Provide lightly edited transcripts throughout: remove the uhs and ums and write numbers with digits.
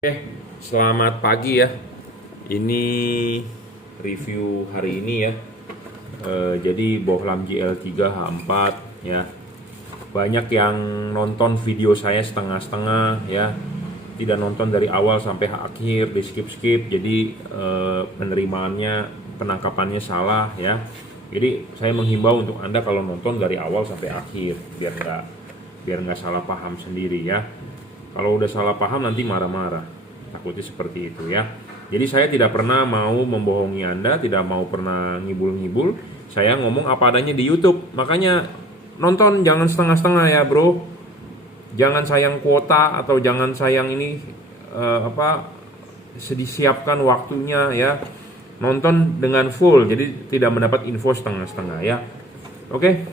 Oke, selamat pagi ya. Ini review hari ini ya. Jadi Bohlam GL3H4 ya. Banyak yang nonton video saya setengah-setengah ya. Tidak nonton dari awal sampai akhir, di skip-skip. Jadi penerimaannya, penangkapannya salah ya. Jadi saya menghimbau untuk Anda kalau nonton dari awal sampai akhir biar nggak salah paham sendiri ya. Kalau udah salah paham nanti marah-marah, takutnya seperti itu ya. Jadi saya tidak pernah mau membohongi Anda, tidak mau pernah ngibul-ngibul. Saya ngomong apa adanya di YouTube. Makanya nonton jangan setengah-setengah ya bro. Jangan sayang kuota atau jangan sayang ini disiapkan waktunya ya. Nonton dengan full, jadi tidak mendapat info setengah-setengah ya. Oke.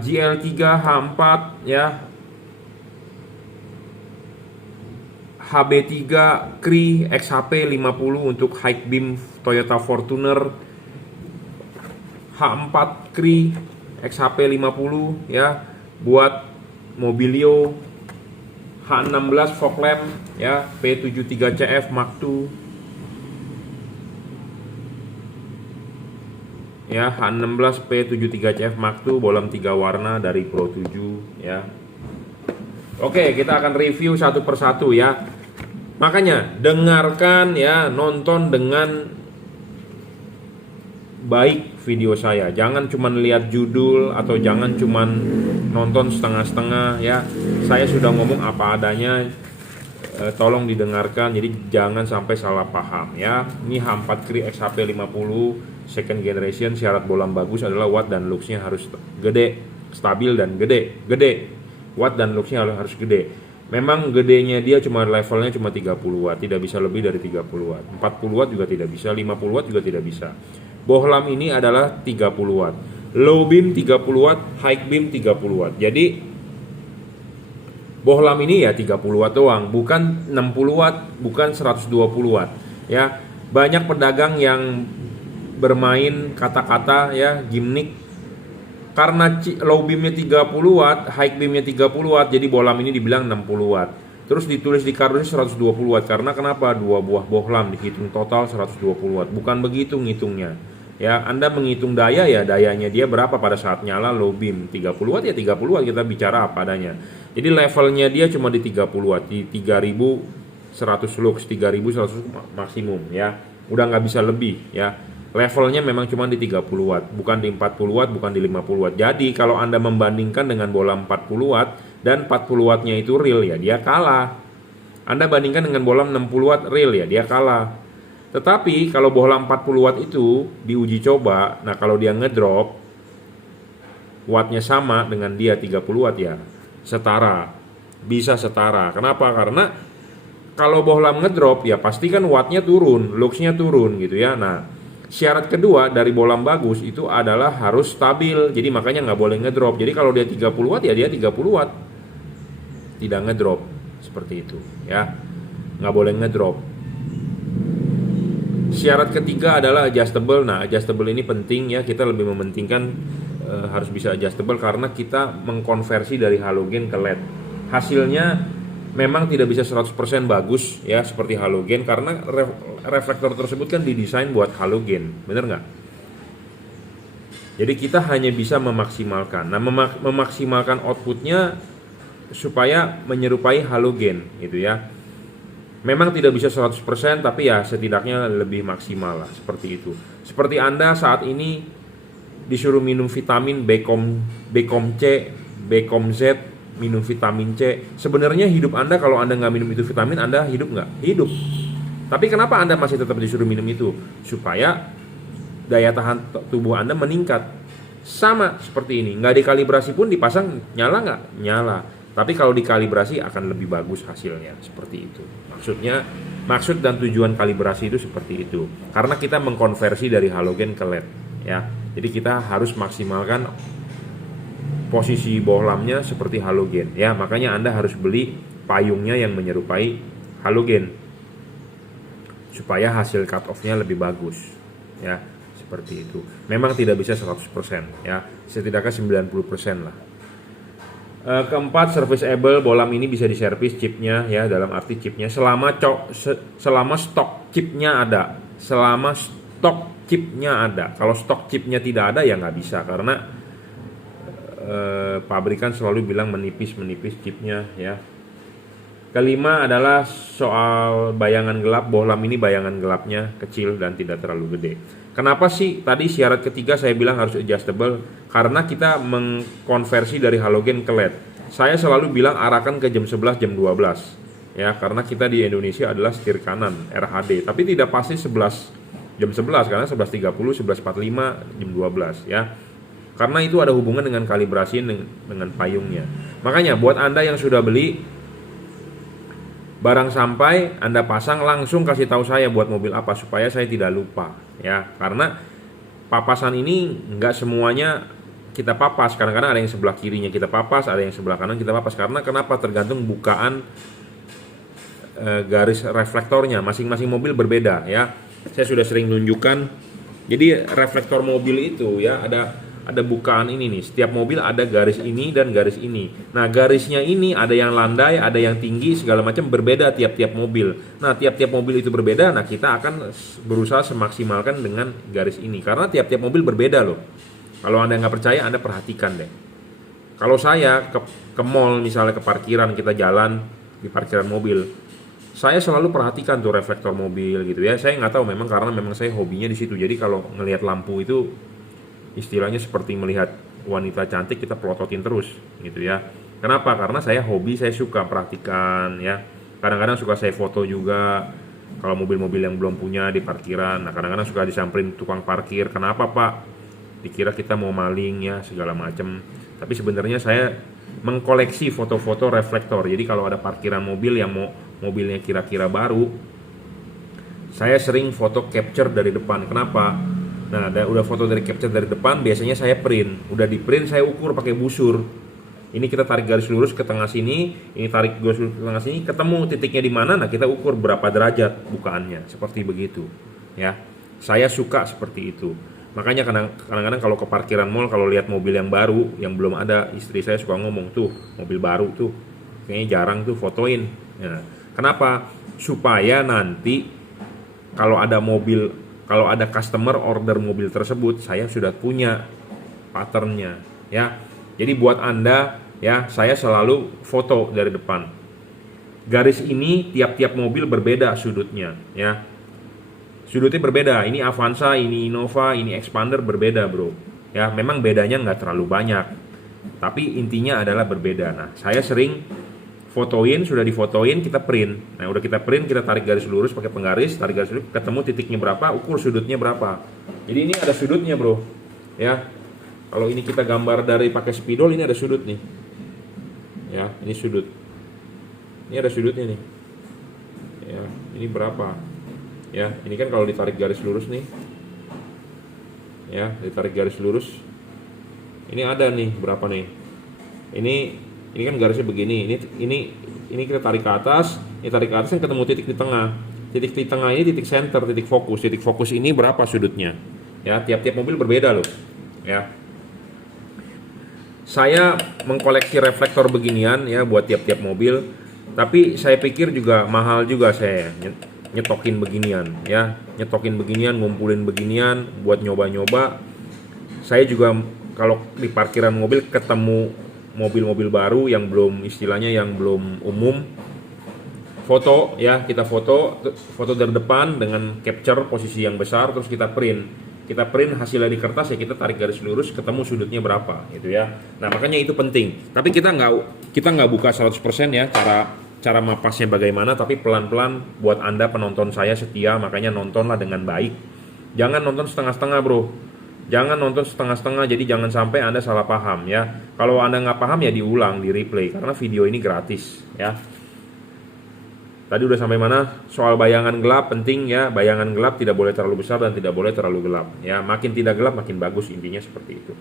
GL3H4 ya, HB3 Cree XHP 50 untuk high beam Toyota Fortuner, H4 Cree XHP 50 ya buat Mobilio, H16 fog lamp ya P73CF Mark II ya, H16 P73CF Mark II bolam 3 warna dari Pro 7 ya. Oke, kita akan review satu persatu ya. Makanya dengarkan ya, nonton dengan baik video saya. Jangan cuma lihat judul atau jangan cuma nonton setengah-setengah ya. Saya sudah ngomong apa adanya, tolong didengarkan. Jadi jangan sampai salah paham ya. Ini H4 Cree XHP 50 second generation. Syarat bolam bagus adalah watt dan luxnya harus gede, stabil dan gede. Watt dan luxnya harus gede. Memang gedenya dia cuma levelnya cuma 30 watt, tidak bisa lebih dari 30 watt. 40 watt juga tidak bisa, 50 watt juga tidak bisa. Bohlam ini adalah 30 watt. Low beam 30 watt, high beam 30 watt. Jadi Bohlam ini ya 30 watt doang, bukan 60 watt, bukan 120 watt. Ya, banyak pedagang yang bermain kata-kata ya, gimmick. Karena low beamnya 30 watt, high beamnya 30 watt, jadi bohlam ini dibilang 60 watt. Terus ditulis di kardusnya 120 watt. Karena kenapa? Dua buah bohlam dihitung total 120 watt. Bukan begitu ngitungnya. Ya, Anda menghitung daya ya, dayanya dia berapa pada saat nyala low beam 30 watt ya 30 watt, kita bicara apa adanya. Jadi levelnya dia cuma di 30 watt, di 3100 lux, 3100 maksimum ya. Udah nggak bisa lebih ya. Levelnya memang cuma di 30 watt, bukan di 40 watt, bukan di 50 watt. Jadi kalau Anda membandingkan dengan bohlam 40 watt dan 40 wattnya itu real ya dia kalah. Anda bandingkan dengan bohlam 60 watt real ya dia kalah. Tetapi kalau bohlam 40 watt itu diuji coba, nah kalau dia ngedrop wattnya sama dengan dia 30 watt ya setara, bisa setara. Kenapa? Karena kalau bohlam ngedrop ya pasti kan wattnya turun, luxnya turun gitu ya. Nah, syarat kedua dari bohlam bagus itu adalah harus stabil. Jadi makanya nggak boleh ngedrop. Jadi kalau dia 30 watt ya dia 30 watt, tidak ngedrop seperti itu ya. Nggak boleh ngedrop. Syarat ketiga adalah adjustable. Nah, adjustable ini penting ya. Kita lebih mementingkan harus bisa adjustable karena kita mengkonversi dari halogen ke LED. Hasilnya memang tidak bisa 100% bagus ya seperti halogen karena reflektor tersebut kan didesain buat halogen, bener nggak? Jadi kita hanya bisa memaksimalkan. Nah, memaksimalkan outputnya supaya menyerupai halogen gitu ya. Memang tidak bisa 100% tapi ya setidaknya lebih maksimal lah seperti itu. Seperti Anda saat ini disuruh minum vitamin Bcom C, Bcom Z, minum vitamin C. Sebenarnya hidup Anda kalau Anda nggak minum itu vitamin, Anda hidup nggak? Hidup. Tapi kenapa Anda masih tetap disuruh minum itu? Supaya daya tahan tubuh Anda meningkat. Sama seperti ini, nggak dikalibrasi pun dipasang nyala nggak? Nyala. Tapi kalau dikalibrasi akan lebih bagus hasilnya, seperti itu. Maksud dan tujuan kalibrasi itu seperti itu. Karena kita mengkonversi dari halogen ke LED ya. Jadi kita harus maksimalkan posisi bohlamnya seperti halogen ya. Makanya Anda harus beli payungnya yang menyerupai halogen supaya hasil cut off-nya lebih bagus ya, seperti itu. Memang tidak bisa 100% ya, setidaknya 90% lah. Keempat, serviceable. Bolam ini bisa diservis chipnya ya, dalam arti chipnya selama stok chipnya ada. Selama stok chipnya ada. Kalau stok chipnya tidak ada ya nggak bisa, karena pabrikan selalu bilang menipis chipnya ya. Kelima adalah soal bayangan gelap. Bohlam ini bayangan gelapnya kecil dan tidak terlalu gede. Kenapa sih tadi syarat ketiga saya bilang harus adjustable? Karena kita mengkonversi dari halogen ke LED. Saya selalu bilang arahkan ke jam 11, jam 12. Ya, karena kita di Indonesia adalah setir kanan, RHD. Tapi tidak pasti 11 jam 11 karena 11.30, 11.45, jam 12 ya. Karena itu ada hubungan dengan kalibrasi dengan payungnya. Makanya buat Anda yang sudah beli barang sampai, Anda pasang, langsung kasih tahu saya buat mobil apa supaya saya tidak lupa ya. Karena papasan ini nggak semuanya kita papas, kadang-kadang ada yang sebelah kirinya kita papas, ada yang sebelah kanan kita papas. Karena kenapa? Tergantung bukaan garis reflektornya, masing-masing mobil berbeda ya. Saya sudah sering tunjukkan. Jadi reflektor mobil itu ya ada bukaan ini nih. Setiap mobil ada garis ini dan garis ini. Nah, garisnya ini ada yang landai, ada yang tinggi, segala macam, berbeda tiap-tiap mobil. Nah, tiap-tiap mobil itu berbeda. Nah, kita akan berusaha semaksimalkan dengan garis ini. Karena tiap-tiap mobil berbeda loh. Kalau Anda nggak percaya, Anda perhatikan deh. Kalau saya ke mall, misalnya ke parkiran, kita jalan di parkiran mobil, saya selalu perhatikan tuh reflektor mobil gitu ya. Saya nggak tahu, memang karena memang saya hobinya di situ. Jadi kalau ngelihat lampu itu istilahnya seperti melihat wanita cantik, kita pelototin terus gitu ya. Kenapa? Karena saya hobi, saya suka perhatikan ya. Kadang-kadang suka saya foto juga kalau mobil-mobil yang belum punya di parkiran. Nah, kadang-kadang suka disamperin tukang parkir. Kenapa, Pak? Dikira kita mau maling ya, segala macam. Tapi sebenarnya saya mengkoleksi foto-foto reflektor. Jadi kalau ada parkiran mobil yang mobilnya kira-kira baru, saya sering foto capture dari depan. Kenapa? Nah, udah foto dari capture dari depan, biasanya saya print. Udah di print, saya ukur pakai busur. Ini kita tarik garis lurus ke tengah sini, ini tarik garis lurus ke tengah sini, ketemu titiknya di mana. Nah, kita ukur berapa derajat bukaannya, seperti begitu. Ya, saya suka seperti itu. Makanya kadang-kadang kalau ke parkiran mall, kalau lihat mobil yang baru, yang belum ada, istri saya suka ngomong tuh, mobil baru tuh, kayaknya jarang tuh, fotoin. Nah, kenapa? Supaya nanti kalau ada customer order mobil tersebut, saya sudah punya patternnya ya. Jadi buat Anda ya, saya selalu foto dari depan. Garis ini tiap-tiap mobil berbeda sudutnya ya. Sudutnya berbeda. Ini Avanza, ini Innova, ini Expander, berbeda bro ya. Memang bedanya nggak terlalu banyak, tapi intinya adalah berbeda. Nah, saya sering fotoin, sudah difotoin, kita print. Nah, udah kita print, kita tarik garis lurus pakai penggaris, tarik garis lurus, ketemu titiknya berapa, ukur sudutnya berapa. Jadi ini ada sudutnya bro ya. Kalau ini kita gambar dari pakai spidol, ini ada sudut nih ya. Ini sudut, ini ada sudutnya nih ya. Ini berapa ya. Ini kan kalau ditarik garis lurus nih ya, ditarik garis lurus, ini ada nih berapa nih. Ini kan garisnya begini. Ini kita tarik ke atas, ini tarik ke atas, kan ketemu titik di tengah. Titik di tengah ini titik center, titik fokus. Titik fokus ini berapa sudutnya? Ya, tiap-tiap mobil berbeda loh. Ya. Saya mengkoleksi reflektor beginian ya buat tiap-tiap mobil. Tapi saya pikir juga mahal juga saya nyetokin beginian ya. Nyetokin beginian, ngumpulin beginian buat nyoba-nyoba. Saya juga kalau di parkiran mobil ketemu mobil-mobil baru yang belum, istilahnya yang belum umum, foto ya, kita foto dari depan dengan capture posisi yang besar, terus kita print hasilnya di kertas ya, kita tarik garis lurus, ketemu sudutnya berapa gitu ya. Nah, makanya itu penting. Tapi kita nggak buka 100% ya cara mapasnya bagaimana, tapi pelan-pelan buat Anda penonton saya setia, makanya nontonlah dengan baik. Jangan nonton setengah-setengah bro. Jangan nonton setengah-setengah, jadi jangan sampai Anda salah paham ya. Kalau Anda nggak paham ya diulang, di replay, karena video ini gratis ya. Tadi udah sampai mana? Soal bayangan gelap penting ya. Bayangan gelap tidak boleh terlalu besar dan tidak boleh terlalu gelap ya. Makin tidak gelap makin bagus, intinya seperti itu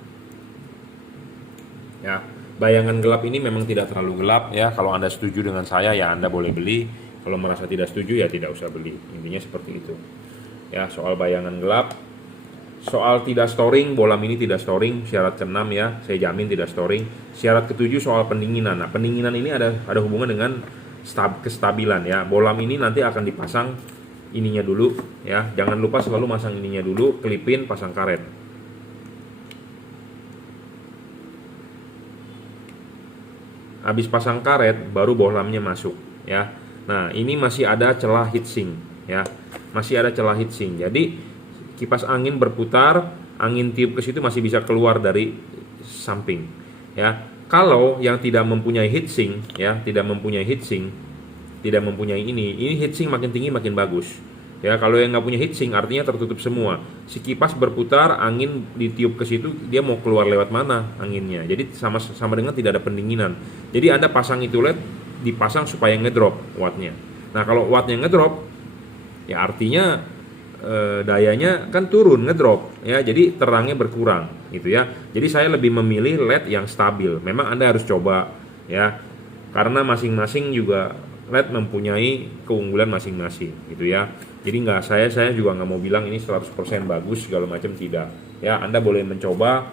ya. Bayangan gelap ini memang tidak terlalu gelap ya. Kalau Anda setuju dengan saya ya Anda boleh beli. Kalau merasa tidak setuju ya tidak usah beli. Intinya seperti itu ya. Soal bayangan gelap, Soal tidak storing, bola mini tidak storing, syarat ke-6 ya, saya jamin tidak storing. Syarat ke-7 soal pendinginan. Nah, pendinginan ini ada hubungan dengan kestabilan ya. Bola mini nanti akan dipasang ininya dulu ya. Jangan lupa selalu masang ininya dulu, kelipin, pasang karet. Habis pasang karet baru bohlamnya masuk ya. Nah, ini masih ada celah heatsink ya. Masih ada celah heatsink. Jadi kipas angin berputar, angin tiup ke situ masih bisa keluar dari samping ya. Kalau yang tidak mempunyai heatsink ya, tidak mempunyai ini heatsink makin tinggi makin bagus ya. Kalau yang nggak punya heatsink artinya tertutup semua, si kipas berputar, angin ditiup ke situ, dia mau keluar lewat mana anginnya. Jadi sama dengan tidak ada pendinginan. Jadi Anda pasang itu LED, dipasang supaya ngedrop wattnya. Nah, kalau wattnya ngedrop ya artinya dayanya kan turun, ngedrop ya, jadi terangnya berkurang gitu ya. Jadi saya lebih memilih LED yang stabil. Memang Anda harus coba ya, karena masing-masing juga LED mempunyai keunggulan masing-masing gitu ya. Jadi saya juga nggak mau bilang ini 100% bagus segala macam, tidak ya. Anda boleh mencoba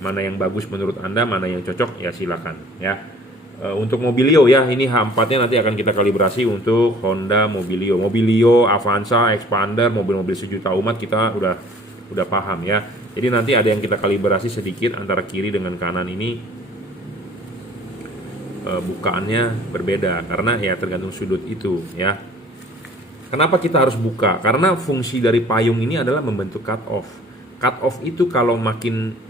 mana yang bagus menurut Anda, mana yang cocok ya silakan ya. Untuk Mobilio ya, ini H4-nya nanti akan kita kalibrasi untuk Honda Mobilio, Avanza, Expander, mobil-mobil sejuta umat kita udah paham ya. Jadi nanti ada yang kita kalibrasi sedikit antara kiri dengan kanan ini, bukaannya berbeda karena ya tergantung sudut itu ya. Kenapa kita harus buka? Karena fungsi dari payung ini adalah membentuk cut off. Cut off itu kalau makin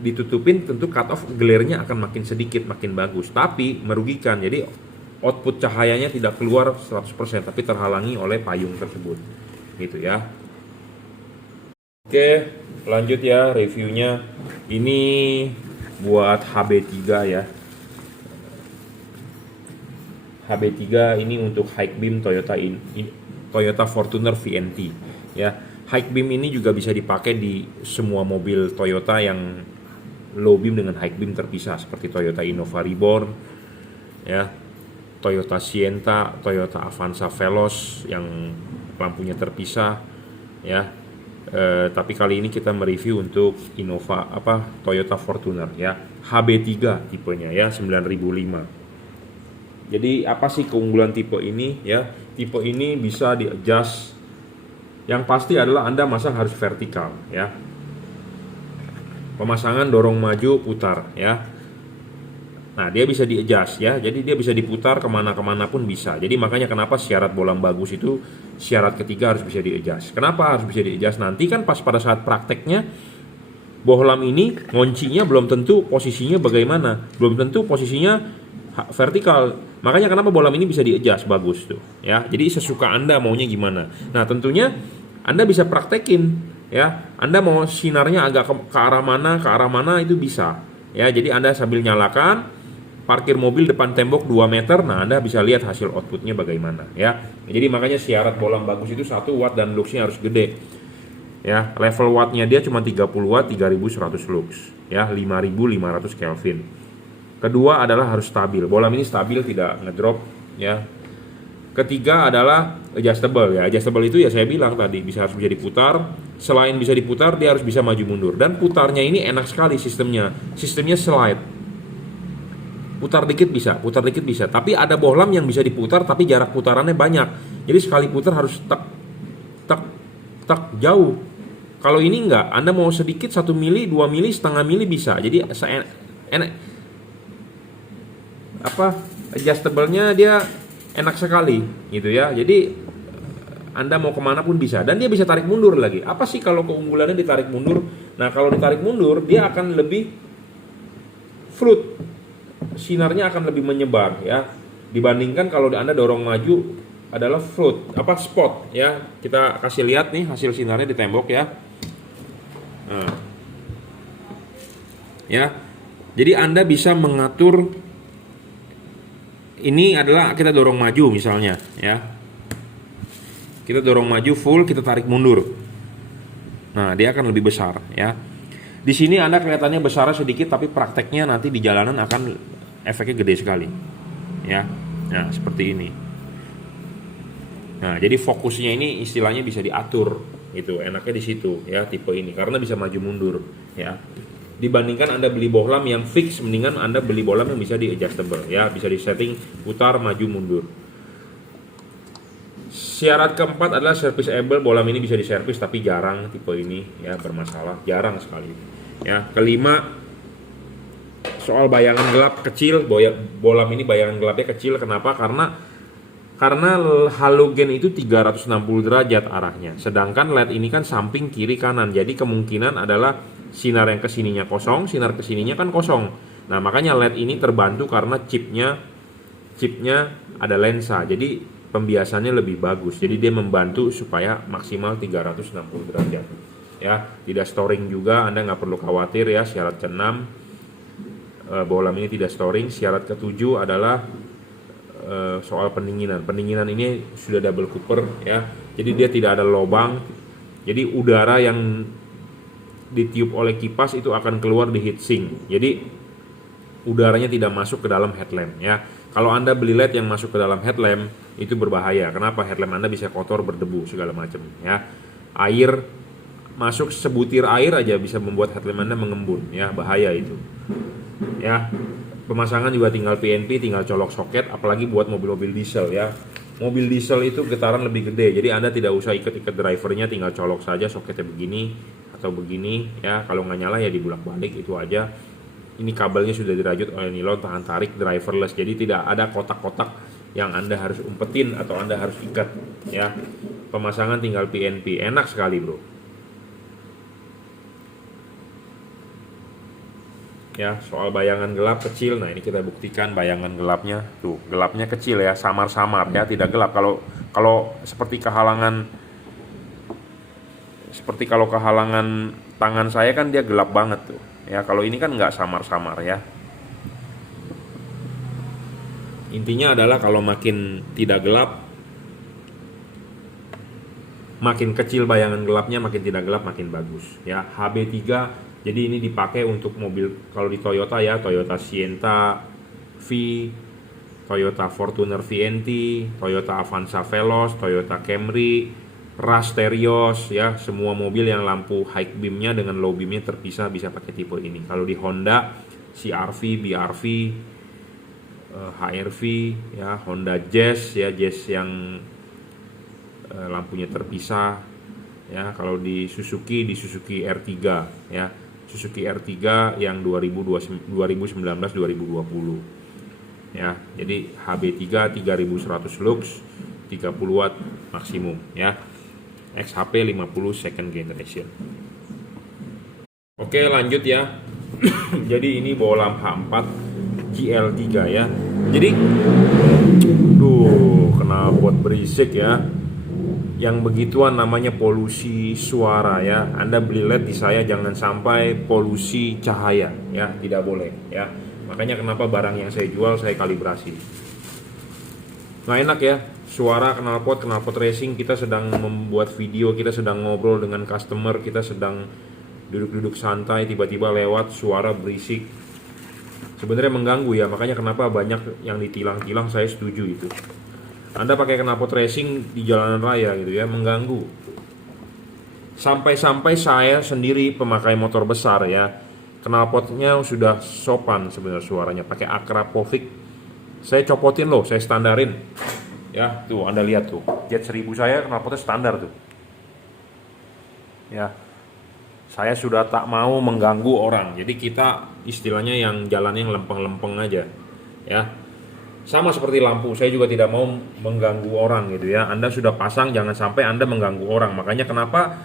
ditutupin tentu cut off glare-nya akan makin sedikit, makin bagus, tapi merugikan. Jadi output cahayanya tidak keluar 100% tapi terhalangi oleh payung tersebut gitu ya. Oke, lanjut ya reviewnya. Ini buat HB3 ya. HB3 ini untuk high beam Toyota Fortuner VNT ya. High beam ini juga bisa dipakai di semua mobil Toyota yang low beam dengan high beam terpisah, seperti Toyota Innova Reborn ya, Toyota Sienta, Toyota Avanza Veloz yang lampunya terpisah ya. Tapi kali ini kita mereview untuk Toyota Fortuner ya, HB3 tipenya ya, 9005. Jadi apa sih keunggulan tipe ini ya? Tipe ini bisa di-adjust. Yang pasti adalah Anda masang harus vertikal ya. Pemasangan dorong maju putar ya. Nah, dia bisa di-adjust ya. Jadi dia bisa diputar kemana-kemana pun bisa. Jadi makanya kenapa syarat bohlam bagus itu syarat ketiga harus bisa di-adjust. Kenapa harus bisa di-adjust? Nanti kan pas pada saat prakteknya bohlam ini ngoncinya belum tentu posisinya bagaimana, belum tentu posisinya vertikal. Makanya kenapa bohlam ini bisa di-adjust bagus tuh ya. Jadi sesuka Anda maunya gimana. Nah, tentunya Anda bisa praktekin ya. Anda mau sinarnya agak ke arah mana itu bisa ya. Jadi Anda sambil nyalakan, parkir mobil depan tembok 2 meter, nah Anda bisa lihat hasil outputnya bagaimana ya. Jadi makanya syarat bohlam bagus itu 1 watt dan luxnya harus gede ya. Level wattnya dia cuma 30 watt, 3100 lux ya, 5500 Kelvin. Kedua adalah harus stabil, bohlam ini stabil, tidak ngedrop ya. Ketiga adalah adjustable ya. Adjustable itu ya saya bilang tadi harus bisa diputar. Selain bisa diputar, dia harus bisa maju mundur. Dan putarnya ini enak sekali sistemnya. Sistemnya slide. Putar dikit bisa. Tapi ada bohlam yang bisa diputar tapi jarak putarannya banyak. Jadi sekali putar harus tak jauh. Kalau ini enggak, Anda mau sedikit 1 mili, 2 mili, setengah mili bisa. Jadi enak. Adjustable-nya dia enak sekali gitu ya. Jadi Anda mau kemana pun bisa. Dan dia bisa tarik mundur lagi. Apa sih kalau keunggulannya ditarik mundur? Nah, kalau ditarik mundur dia akan lebih float, sinarnya akan lebih menyebar ya, dibandingkan kalau Anda dorong maju adalah float spot ya. Kita kasih lihat nih hasil sinarnya di tembok ya. Nah, ya. Jadi Anda bisa mengatur. Ini adalah kita dorong maju misalnya ya. Kita dorong maju full, kita tarik mundur. Nah, dia akan lebih besar ya. Di sini Anda kelihatannya besar sedikit, tapi prakteknya nanti di jalanan akan efeknya gede sekali. Ya. Nah, seperti ini. Nah, jadi fokusnya ini istilahnya bisa diatur gitu. Enaknya di situ ya tipe ini karena bisa maju mundur ya. Dibandingkan Anda beli bohlam yang fix, mendingan Anda beli bohlam yang bisa di adjustable ya, bisa di setting putar maju mundur. Syarat keempat adalah serviceable. Bohlam ini bisa diservis tapi jarang tipe ini ya, bermasalah, jarang sekali. Ya, kelima soal bayangan gelap kecil. Bohlam ini bayangan gelapnya kecil. Kenapa? Karena halogen itu 360 derajat arahnya. Sedangkan LED ini kan samping kiri kanan. Jadi kemungkinan adalah sinar yang kesininya kosong, sinar kesininya kan kosong. Nah, makanya LED ini terbantu karena chipnya ada lensa. Jadi pembiasannya lebih bagus. Jadi dia membantu supaya maksimal 360 derajat. Ya, tidak storing juga, Anda nggak perlu khawatir ya. Syarat ke-6 bohlam ini tidak storing. Syarat ke-7 adalah soal pendinginan. Pendinginan ini sudah double cooper ya. Jadi dia tidak ada lubang. Jadi udara yang ditiup oleh kipas itu akan keluar di heatsink. Jadi udaranya tidak masuk ke dalam headlamp ya. Kalau Anda beli LED yang masuk ke dalam headlamp itu berbahaya. Kenapa? Headlamp Anda bisa kotor, berdebu segala macam ya. Air masuk, sebutir air aja bisa membuat headlamp Anda mengembun ya, bahaya itu. Ya. Pemasangan juga tinggal PNP, tinggal colok soket, apalagi buat mobil-mobil diesel ya. Mobil diesel itu getaran lebih gede. Jadi Anda tidak usah ikat-ikat drivernya, tinggal colok saja soketnya begini atau begini ya. Kalau nggak nyala ya dibulak-balik, itu aja. Ini kabelnya sudah dirajut oleh nilon tahan tarik driverless, jadi tidak ada kotak-kotak yang Anda harus umpetin atau Anda harus ikat ya. Pemasangan tinggal PNP, enak sekali bro ya. Soal bayangan gelap kecil, nah ini kita buktikan bayangan gelapnya tuh, gelapnya kecil ya, samar-samar ya, tidak gelap. Kalau seperti kalau kehalangan tangan saya kan dia gelap banget tuh ya. Kalau ini kan nggak samar-samar ya. Intinya adalah kalau makin tidak gelap, makin kecil bayangan gelapnya, makin tidak gelap makin bagus ya. HB3 jadi ini dipakai untuk mobil kalau di Toyota ya, Toyota Sienta V, Toyota Fortuner VNT, Toyota Avanza Veloz, Toyota Camry, Rush Terios ya, semua mobil yang lampu high beamnya dengan low beamnya terpisah bisa pakai tipe ini. Kalau di Honda CR-V, BR-V, HR-V ya, Honda Jazz ya, Jazz yang lampunya terpisah ya. Kalau di Suzuki R3 ya, Suzuki R3 yang 2019 2020 ya. Jadi HB3 3100 lux, 30 watt maksimum ya. XHP 50 second generation. Oke, lanjut ya. Jadi ini bohlam H4 GL3 ya. Jadi knalpot berisik ya. Yang begituan namanya polusi suara ya. Anda beli LED di saya jangan sampai polusi cahaya ya, tidak boleh ya. Makanya kenapa barang yang saya jual saya kalibrasi. Nggak enak ya, suara knalpot racing, kita sedang membuat video, kita sedang ngobrol dengan customer, kita sedang duduk-duduk santai, tiba-tiba lewat suara berisik. Sebenarnya mengganggu ya, makanya kenapa banyak yang ditilang-tilang, saya setuju itu. Anda pakai knalpot racing di jalanan raya gitu ya, mengganggu. Sampai-sampai saya sendiri pemakai motor besar ya, knalpotnya sudah sopan sebenarnya suaranya, pakai Akrapovic. Saya copotin loh, saya standarin. Ya, tuh Anda lihat tuh. Jet 1000 saya knalpotnya standar tuh. Ya. Saya sudah tak mau mengganggu orang. Jadi kita istilahnya yang jalannya yang lempeng-lempeng aja. Ya. Sama seperti lampu, saya juga tidak mau mengganggu orang gitu ya. Anda sudah pasang, jangan sampai Anda mengganggu orang. Makanya kenapa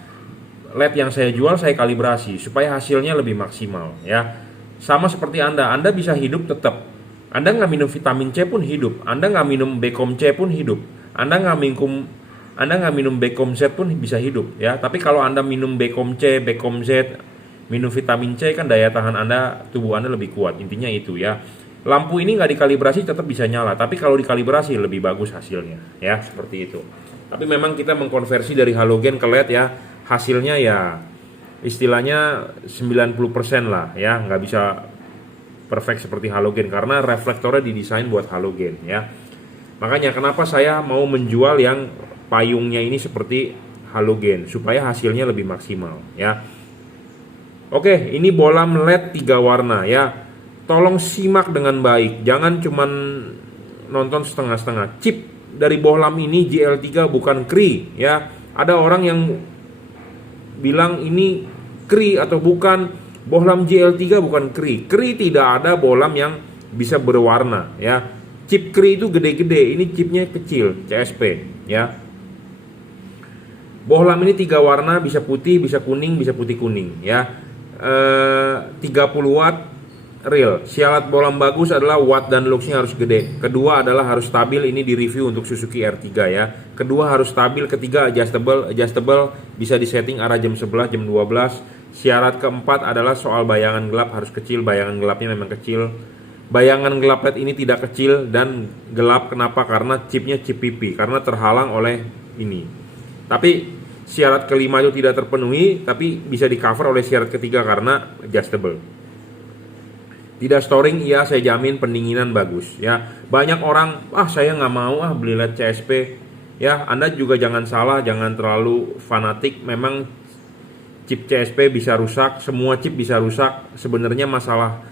LED yang saya jual saya kalibrasi supaya hasilnya lebih maksimal ya. Sama seperti Anda bisa hidup tetap. Anda nggak minum vitamin C pun hidup. Anda nggak minum Becom C pun hidup. Anda nggak minum Becom Z pun bisa hidup ya. Tapi kalau Anda minum Becom C, Becom Z, minum vitamin C kan daya tahan Anda, tubuh Anda lebih kuat. Intinya itu ya. Lampu ini nggak dikalibrasi tetap bisa nyala. Tapi kalau dikalibrasi lebih bagus hasilnya ya, seperti itu. Tapi memang kita mengkonversi dari halogen ke LED ya. Hasilnya ya istilahnya 90% lah ya. Nggak bisa perfect seperti halogen karena reflektornya didesain buat halogen ya. Makanya kenapa saya mau menjual yang payungnya ini seperti halogen supaya hasilnya lebih maksimal ya. Oke, ini bohlam LED 3 warna ya. Tolong simak dengan baik, jangan cuman nonton setengah-setengah. Chip dari bohlam ini GL3 bukan Cree ya. Ada orang yang bilang ini Cree atau bukan. Bohlam GL3 bukan Cree. Cree tidak ada bohlam yang bisa berwarna ya. Chip Cree itu gede-gede, ini chipnya kecil, CSP ya. Bohlam ini 3 warna, bisa putih, bisa kuning, bisa putih kuning ya. 30 watt real. Syarat bohlam bagus adalah watt dan luxnya harus gede. Kedua adalah harus stabil, ini di review untuk Suzuki R3 ya. Kedua harus stabil, ketiga adjustable bisa disetting arah jam 11, jam 12. Syarat keempat adalah soal bayangan gelap harus kecil, bayangan gelapnya memang kecil. Bayangan gelap LED ini tidak kecil dan gelap, kenapa? Karena chipnya chip PP, karena terhalang oleh ini. Tapi syarat kelima itu tidak terpenuhi, tapi bisa di cover oleh syarat ketiga karena adjustable. Tidak storing, iya saya jamin pendinginan bagus ya. Banyak orang, saya nggak mau beli LED CSP ya. Anda juga jangan salah, jangan terlalu fanatik. Memang chip CSP bisa rusak, semua chip bisa rusak. Sebenarnya masalah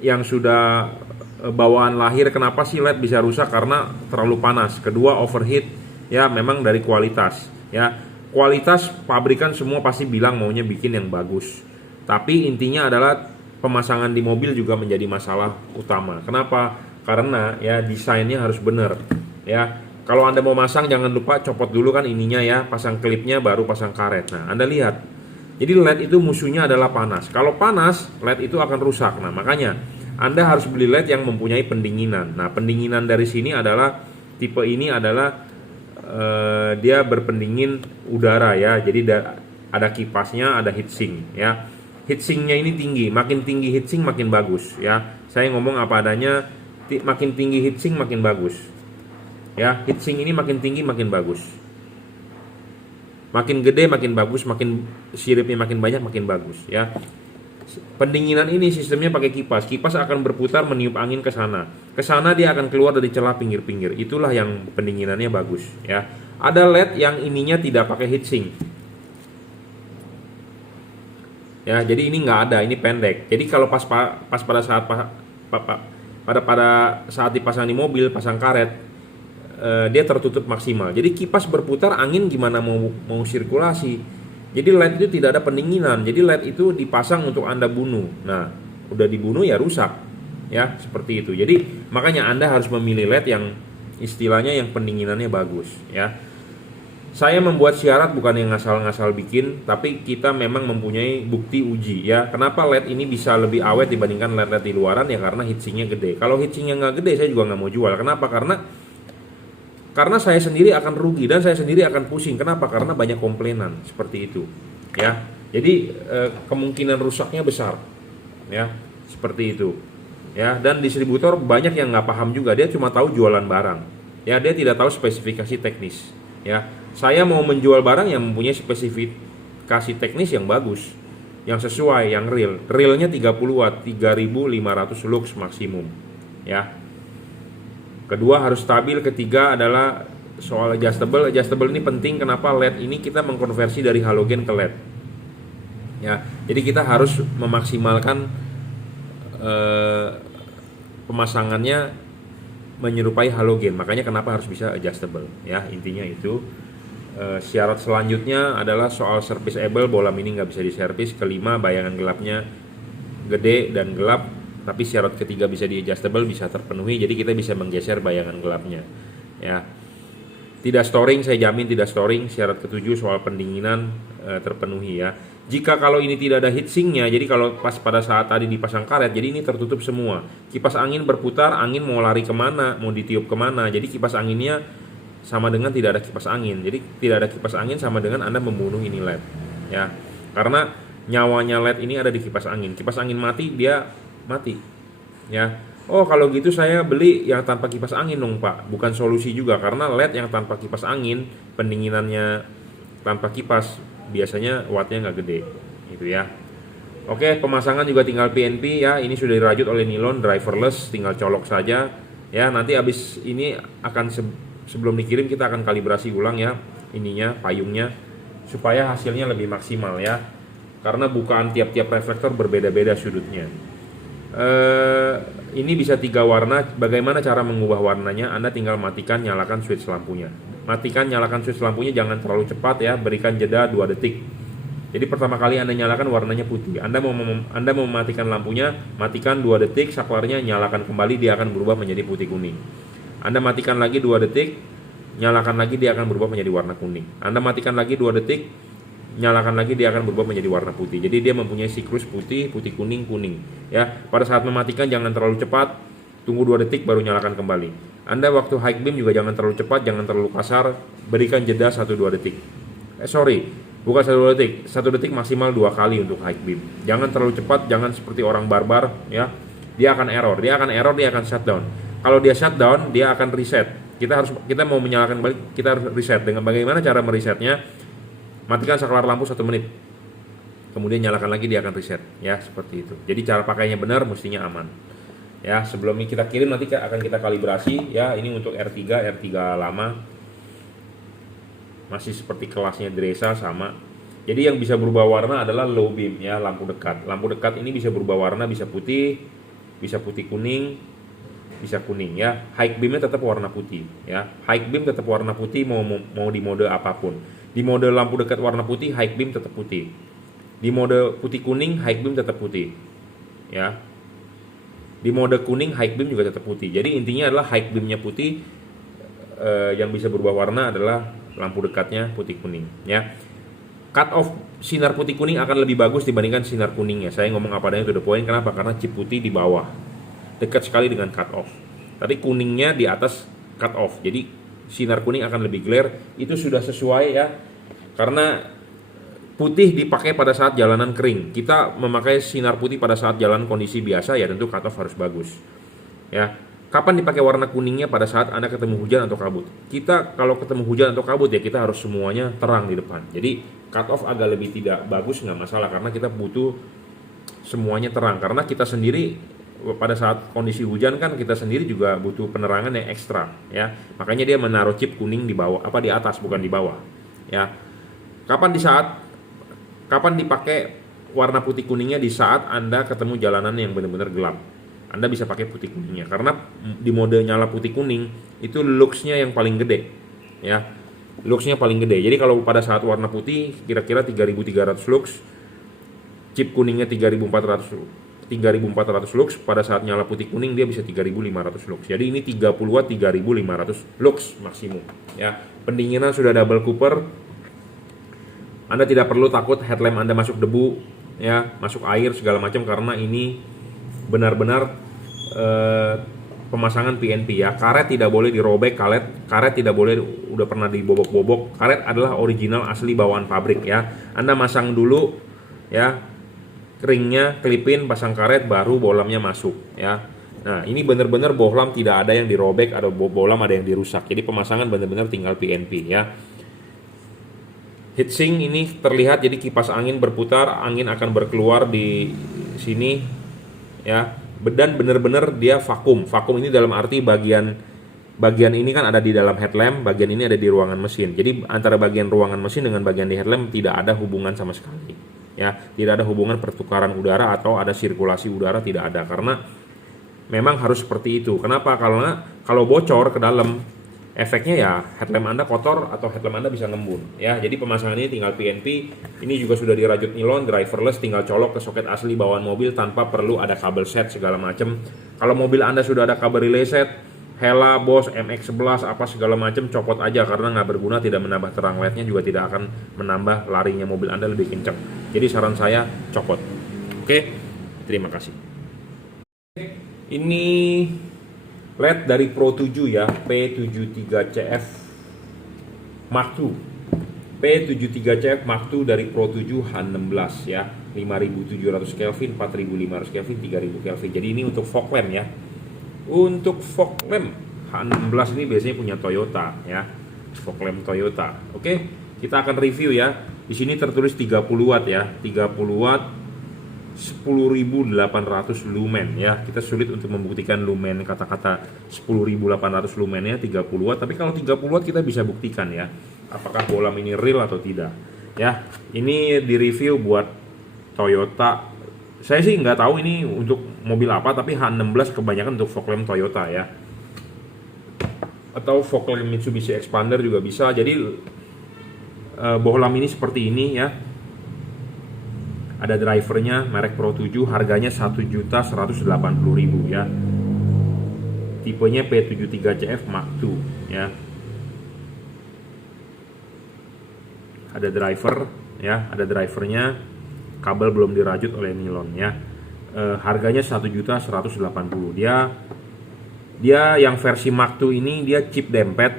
yang sudah bawaan lahir, kenapa sih LED bisa rusak? Karena terlalu panas. Kedua overheat ya, memang dari kualitas ya. Kualitas pabrikan semua pasti bilang maunya bikin yang bagus. Tapi intinya adalah pemasangan di mobil juga menjadi masalah utama. Kenapa? Karena ya desainnya harus benar ya. Kalau Anda mau masang jangan lupa copot dulu kan ininya ya, pasang klipnya baru pasang karet. Nah, Anda lihat. Jadi LED itu musuhnya adalah panas. Kalau panas, LED itu akan rusak. Nah, makanya Anda harus beli LED yang mempunyai pendinginan. Nah, pendinginan dari sini adalah tipe ini adalah dia berpendingin udara ya. Jadi ada kipasnya, ada heatsink ya. Heatsinknya ini tinggi, makin tinggi heatsink makin bagus ya. Saya ngomong apa adanya, makin tinggi heatsink makin bagus ya. Heatsink ini makin tinggi makin bagus, makin gede makin bagus, makin siripnya makin banyak makin bagus ya. Pendinginan ini sistemnya pakai kipas. Kipas akan berputar meniup angin ke sana. Ke sana dia akan keluar dari celah pinggir-pinggir. Itulah yang pendinginannya bagus ya. Ada LED yang ininya tidak pakai heatsink. Ya, jadi ini nggak ada, ini pendek. Jadi kalau pas pada saat dipasang di mobil, pasang karet, dia tertutup maksimal. Jadi kipas berputar, angin gimana mau sirkulasi. Jadi LED itu tidak ada pendinginan. Jadi LED itu dipasang untuk Anda bunuh. Nah, udah dibunuh ya rusak. Ya, seperti itu. Jadi makanya Anda harus memilih LED yang istilahnya yang pendinginannya bagus, ya. Saya membuat syarat bukan yang ngasal-ngasal bikin, tapi kita memang mempunyai bukti uji ya. Kenapa LED ini bisa lebih awet dibandingkan LED di luaran ya, karena heatsinknya gede. Kalau heatsinknya nggak gede saya juga nggak mau jual. Kenapa? Karena saya sendiri akan rugi dan saya sendiri akan pusing. Kenapa? Karena banyak komplainan seperti itu ya. Jadi kemungkinan rusaknya besar ya, seperti itu ya. Dan distributor banyak yang nggak paham juga, dia cuma tahu jualan barang ya, dia tidak tahu spesifikasi teknis ya. Saya mau menjual barang yang mempunyai spesifikasi teknis yang bagus, yang sesuai, yang real. Realnya 30 watt, 3500 lux maksimum ya. Kedua harus stabil, ketiga adalah soal adjustable. Adjustable ini penting, kenapa? LED ini kita mengkonversi dari halogen ke LED ya. Jadi kita harus memaksimalkan pemasangannya menyerupai halogen. Makanya kenapa harus bisa adjustable ya, intinya itu. Syarat selanjutnya adalah soal serviceable. Bohlam ini nggak bisa diservis. Kelima, bayangan gelapnya gede dan gelap, tapi syarat ketiga bisa di adjustable, bisa terpenuhi. Jadi kita bisa menggeser bayangan gelapnya ya. Tidak storing, saya jamin tidak storing. Syarat ketujuh soal pendinginan terpenuhi ya. Jika kalau ini tidak ada heatsinknya, jadi kalau pas pada saat tadi dipasang karet, jadi ini tertutup semua. Kipas angin berputar, angin mau lari kemana, mau ditiup kemana. Jadi kipas anginnya sama dengan tidak ada kipas angin. Jadi tidak ada kipas angin sama dengan Anda membunuh ini LED ya. Karena nyawanya LED ini ada di kipas angin. Kipas angin mati, dia mati ya. Oh, kalau gitu saya beli yang tanpa kipas angin dong Pak. Bukan solusi juga, karena LED yang tanpa kipas angin, pendinginannya tanpa kipas, biasanya wattnya nggak gede gitu ya. Oke, pemasangan juga tinggal PNP ya. Ini sudah dirajut oleh nilon, driverless, tinggal colok saja ya. Nanti habis ini akan sebelum dikirim kita akan kalibrasi ulang ya ininya, payungnya, supaya hasilnya lebih maksimal ya, karena bukaan tiap-tiap reflektor berbeda-beda sudutnya. Ini bisa 3 warna. Bagaimana cara mengubah warnanya? Anda tinggal matikan, nyalakan switch lampunya. Matikan, nyalakan switch lampunya jangan terlalu cepat ya, berikan jeda 2 detik. Jadi pertama kali Anda nyalakan warnanya putih. Anda mau mematikan lampunya, matikan 2 detik, saklarnya nyalakan kembali, dia akan berubah menjadi putih kuning. Anda matikan lagi 2 detik, nyalakan lagi, dia akan berubah menjadi warna kuning. Anda matikan lagi 2 detik, nyalakan lagi, dia akan berubah menjadi warna putih. Jadi dia mempunyai siklus putih, putih kuning, kuning ya. Pada saat mematikan jangan terlalu cepat, tunggu 2 detik baru nyalakan kembali. Anda waktu high beam juga jangan terlalu cepat, jangan terlalu kasar, berikan jeda 1-2 detik. Bukan 1-2 detik, 1 detik maksimal 2 kali untuk high beam. Jangan terlalu cepat, jangan seperti orang barbar ya. Dia akan error, dia akan shutdown. Kalau dia shutdown, dia akan reset. Kita mau menyalakan kembali, kita harus reset. Dengan bagaimana cara meresetnya? Matikan saklar lampu 1 menit, kemudian nyalakan lagi, dia akan reset ya, seperti itu. Jadi cara pakainya benar, mestinya aman ya. Sebelum kita kirim nanti akan kita kalibrasi ya. Ini untuk R3 lama, masih seperti kelasnya Dresa sama. Jadi yang bisa berubah warna adalah low beam ya, lampu dekat. Lampu dekat ini bisa berubah warna, bisa putih kuning, bisa kuning ya. High beamnya tetap warna putih ya. High beam tetap warna putih mau di mode apapun. Di mode lampu dekat warna putih, high beam tetap putih. Di mode putih kuning, high beam tetap putih ya. Di mode kuning, high beam juga tetap putih. Jadi intinya adalah high beamnya putih, yang bisa berubah warna adalah lampu dekatnya putih kuning ya. Cut off sinar putih kuning akan lebih bagus dibandingkan sinar kuningnya. Saya ngomong apa adanya to the point. Kenapa? Karena chip putih di bawah, dekat sekali dengan cut off. Tapi kuningnya di atas cut off. Jadi sinar kuning akan lebih glare. Itu sudah sesuai ya. Karena putih dipakai pada saat jalanan kering. Kita memakai sinar putih pada saat jalan kondisi biasa ya, tentu cut off harus bagus ya. Kapan dipakai warna kuningnya? Pada saat Anda ketemu hujan atau kabut. Kita kalau ketemu hujan atau kabut ya, kita harus semuanya terang di depan. Jadi cut off agak lebih tidak bagus, nggak masalah, karena kita butuh semuanya terang. Karena kita sendiri pada saat kondisi hujan kan kita sendiri juga butuh penerangan yang ekstra ya. Makanya dia menaruh chip kuning di bawah, di atas bukan di bawah ya. Kapan dipakai warna putih kuningnya? Di saat Anda ketemu jalanan yang benar-benar gelap, Anda bisa pakai putih kuningnya, karena di mode nyala putih kuning itu luxnya yang paling gede ya. Luxnya paling gede. Jadi kalau pada saat warna putih kira-kira 3300 lux, chip kuningnya 3400 lux, pada saat nyala putih kuning dia bisa 3500 lux. Jadi ini 30 watt 3500 lux maksimum ya. Pendinginan sudah double cooper. Anda tidak perlu takut headlamp Anda masuk debu ya, masuk air segala macam, karena ini benar-benar pemasangan PNP ya. Karet tidak boleh dirobek, karet tidak boleh udah pernah dibobok-bobok. Karet adalah original asli bawaan pabrik ya. Anda masang dulu ya, keringnya, klipin, pasang karet, baru bohlamnya masuk ya. Nah ini benar-benar bohlam tidak ada yang dirobek atau bohlam ada yang dirusak. Jadi pemasangan benar-benar tinggal PNP ya. Heatsink ini terlihat, jadi kipas angin berputar, angin akan berkeluar di sini ya. Dan benar-benar dia vakum. Vakum ini dalam arti bagian ini kan ada di dalam headlamp, bagian ini ada di ruangan mesin. Jadi antara bagian ruangan mesin dengan bagian di headlamp tidak ada hubungan sama sekali ya. Tidak ada hubungan pertukaran udara atau ada sirkulasi udara, tidak ada, karena memang harus seperti itu. Kenapa? Karena kalau bocor ke dalam, efeknya ya headlamp Anda kotor atau headlamp Anda bisa ngembun ya. Jadi pemasangan ini tinggal PNP. Ini juga sudah dirajut nilon, driverless, tinggal colok ke soket asli bawaan mobil tanpa perlu ada kabel set segala macam. Kalau mobil Anda sudah ada kabel relay set, Hella, Bosch, MX-11 apa segala macam, copot aja, karena nggak berguna, tidak menambah terang. LED-nya juga tidak akan menambah larinya mobil Anda lebih kencang. Jadi saran saya copot. Oke, terima kasih. Ini LED dari Pro 7 ya, P73CF Mark II. P73CF Mark II dari Pro 7 H16 ya, 5700 Kelvin, 4500 Kelvin, 3000 Kelvin. Jadi ini untuk fog lamp ya. Untuk fog lamp H16 ini biasanya punya Toyota ya, fog lamp Toyota. Oke, kita akan review ya. Di sini tertulis 30 watt ya, 30 watt 10.800 lumen ya. Kita sulit untuk membuktikan lumen kata-kata 10.800 lumennya 30 watt, tapi kalau 30 watt kita bisa buktikan ya apakah bohlam ini real atau tidak ya. Ini di review buat Toyota. Saya sih nggak tahu ini untuk mobil apa, tapi H16 kebanyakan untuk fog lamp Toyota ya, atau fog lamp Mitsubishi Expander juga bisa. Jadi bohlam ini seperti ini ya. Ada drivernya merek Pro 7, harganya 1.180.000 ya. Tipenya P73CF Mark II ya. Ada driver ya, ada drivernya, kabel belum dirajut oleh nilon ya. Harganya 1.180.000. Dia yang versi Mark II ini dia chip dempet,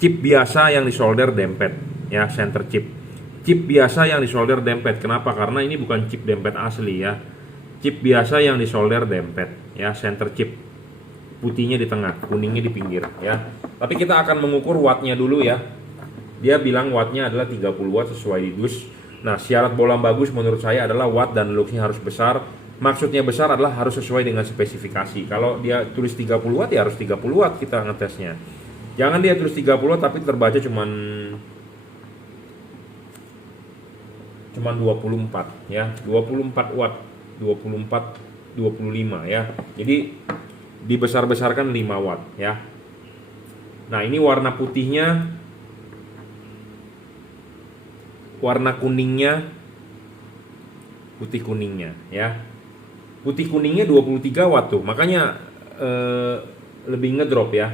chip biasa yang disolder dempet ya, center chip. Chip biasa yang disolder dempet. Kenapa? Karena ini bukan chip dempet asli ya. Chip biasa yang disolder dempet ya, center chip. Putihnya di tengah, kuningnya di pinggir ya. Tapi kita akan mengukur wattnya dulu ya. Dia bilang wattnya adalah 30 watt sesuai di dus. Nah, syarat bohlam bagus menurut saya adalah watt dan luxnya harus besar. Maksudnya besar adalah harus sesuai dengan spesifikasi. Kalau dia tulis 30 watt ya harus 30 watt kita ngetesnya. Jangan dia tulis 30 watt tapi terbaca cuman 24 ya, 24 watt, 24 25 ya. Jadi dibesar-besarkan 5 watt ya. Nah, ini warna putihnya, warna kuningnya, putih kuningnya ya. Putih kuningnya 23 watt tuh. Makanya lebih ngedrop ya.